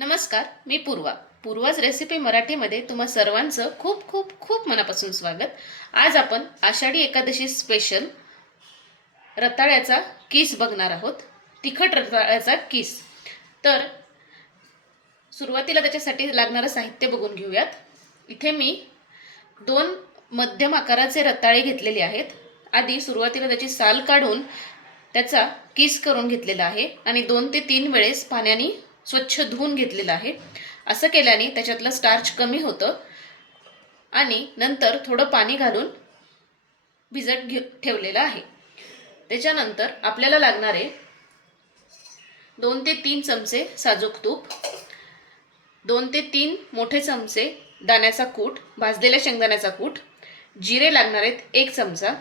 नमस्कार मी पूर्वा. पूर्वाज रेसिपी मराठीमध्ये तुम्हा सर्वांचं खूप खूप खूप मनापासून स्वागत. आज आपण आषाढी एकादशी स्पेशल रताळ्याचा किस बघणार आहोत. तिखट रताळ्याचा किस. तर सुरुवातीला त्याच्यासाठी लागणारं साहित्य बघून घेऊयात. इथे मी दोन मध्यम आकाराचे रताळे घेतलेले आहेत. आधी सुरुवातीला त्याची साल काढून त्याचा किस करून घेतलेला आहे आणि दोन ते तीन वेळेस पाण्याने स्वच्छ धुवून घेतलेलं आहे. असं केल्याने त्याच्यातलं स्टार्च कमी होतं आणि नंतर थोडं पाणी घालून भिजत घे ठेवलेलं आहे. त्याच्यानंतर आपल्याला लागणारे दोन ते तीन चमचे साजूक तूप दोन ते तीन मोठे चमचे दाण्याचा कूट भाजलेल्या शेंगदाण्याचा कूट जिरे लागणार आहेत एक चमचा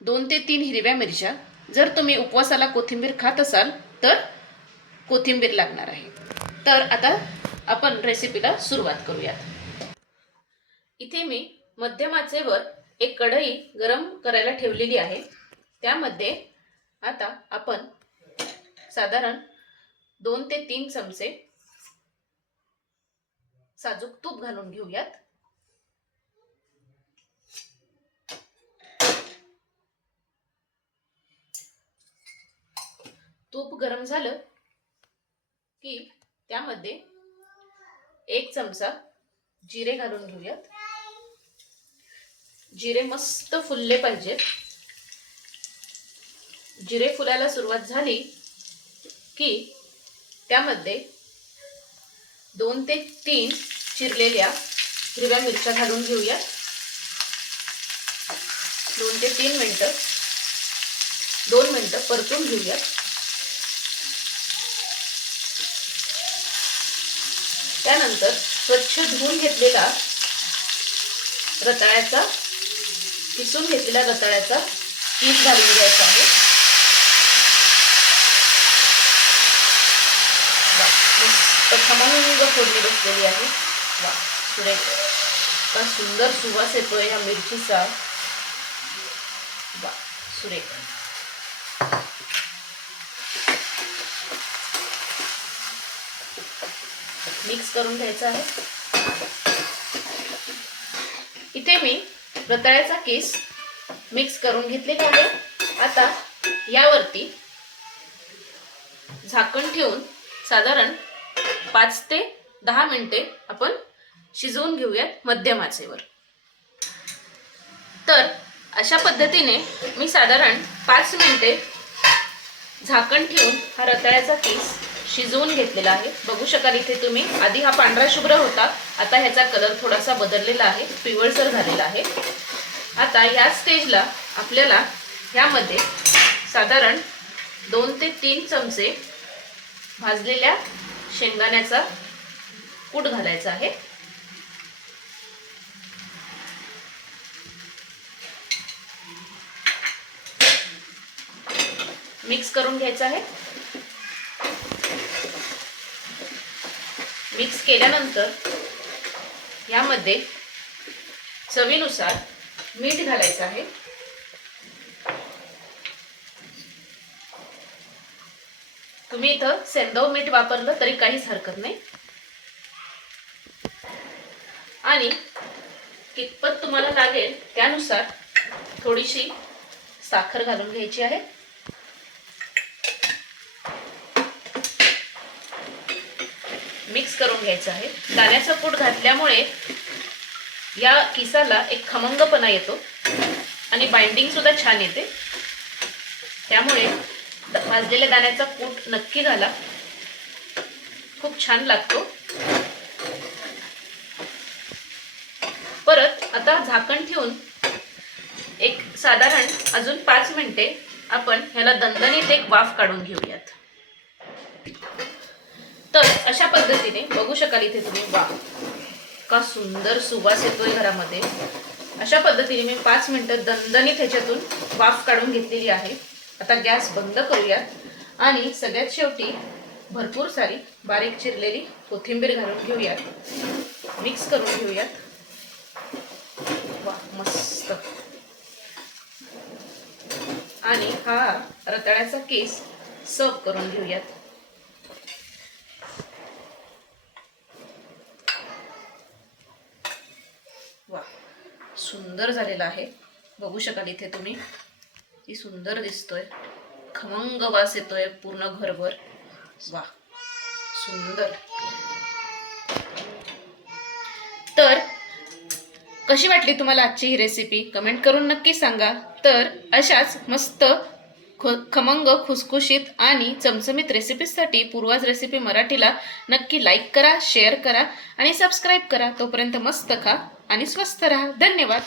दोन ते तीन हिरव्या मिरच्या. जर तुम्ही उपवासाला कोथिंबीर खात असाल तर कोथिंबीर लागणार आहे. तर आता आपण रेसिपीला सुरुवात करूयात. इथे मी मध्यम आचेवर एक कढई गरम करायला ठेवलेली आहे. त्यामध्ये आता आपण साधारण दोन ते तीन चमचे साजूक तूप घालून घेऊयात. तूप गरम झालं की त्यामध्ये एक चमचा जिरे घालून घेऊयात. जिरे मस्त फुलले पाहिजेत. जिरे फुलायला सुरुवात झाली की त्यामध्ये दोन ते तीन चिरलेल्या हिरव्या मिरच्या घालून घेऊयात. दोन ते तीन मिनटं दोन मिनटं परतून घेऊयात. त्यानंतर स्वच्छ धुवून घेतलेला रताळ्याचा किसून घेतलेल्या रताळ्याचा पीस घालून घ्यायचा आहे. वा, खमंग फोडणी बसलेली आहे. वा सुरेख. का सुंदर सुवास येतोय या मिरचीचा. वा सुरेख. मिक्स करून घ्यायचं आहे. इथे मी रताळ्याचा केस मिक्स करून घेतलेला आहे. आता यावरती झाकण ठेवून साधारण पाच ते दहा मिनिटे आपण शिजवून घेऊयात मध्यम आचेवर. तर अशा पद्धतीने मी साधारण पाच मिनिटे झाकण ठेवून हा रताळ्याचा केस शिजवून घेतलेला आहे. बघू शकाल इथे तुम्ही. आधी हा पांढरा शुभ्र होता. आता ह्याचा कलर थोडासा बदललेला आहे. पिवळसर झालेला आहे. आता या स्टेजला आपल्याला ह्यामध्ये साधारण दोन ते तीन चमचे भाजलेल्या शेंगदाण्याचा कूट घालायचा आहे. मिक्स करून घ्यायचं आहे. मिक्स केल्यानंतर यामध्ये चवीनुसार मीठ घालायचं आहे. तुम्ही इथं सेंदव मीठ वापरलं तरी काहीच हरकत नाही. आणि कितपत तुम्हाला लागेल त्यानुसार थोडीशी साखर घालून घ्यायची आहे. मिक्स करून घ्यायचं आहे. दाण्याचं कूट घातल्यामुळे या किसाला एक खमंगपणा येतो आणि बाइंडिंग सुद्धा छान येते. त्यामुळे भाजलेल्या दाण्याचा कूट नक्की घाला. खूप छान लागतो. परत आता झाकण ठेवून एक साधारण अजून पाच मिनिटे आपण ह्याला दणदणीत एक वाफ काढून घेऊया. तर अशा पद्धतीने बघू शकाल इथे तुम्ही वा का सुंदर सुवास येतोय घरामध्ये. अशा पद्धतीने मी पाच मिनटं दणदणीत ह्याच्यातून वाफ काढून घेतलेली आहे. आता गॅस बंद करूयात आणि सगळ्यात शेवटी भरपूर सारी बारीक चिरलेली कोथिंबीर घालून घेऊयात. मिक्स करून घेऊयात. वा मस्त. आणि हा रताळ्याचा केस सर्व करून घेऊयात. सुंदर झालेला आहे. बघू शकाल इथे तुम्ही. ती सुंदर दिसतोय. खमंग वास येतोय पूर्ण घरभर. वा सुंदर. तर कशी वाटली तुम्हाला आजची ही रेसिपी कमेंट करून नक्की सांगा. तर अशाच मस्त ख खमंग खुसखुशीत आणि चमचमीत रेसिपीजसाठी पूर्वाज रेसिपी मराठीला नक्की लाईक करा शेअर करा आणि सबस्क्राईब करा. तोपर्यंत मस्त खा. आणि स्वस्त राहा. धन्यवाद.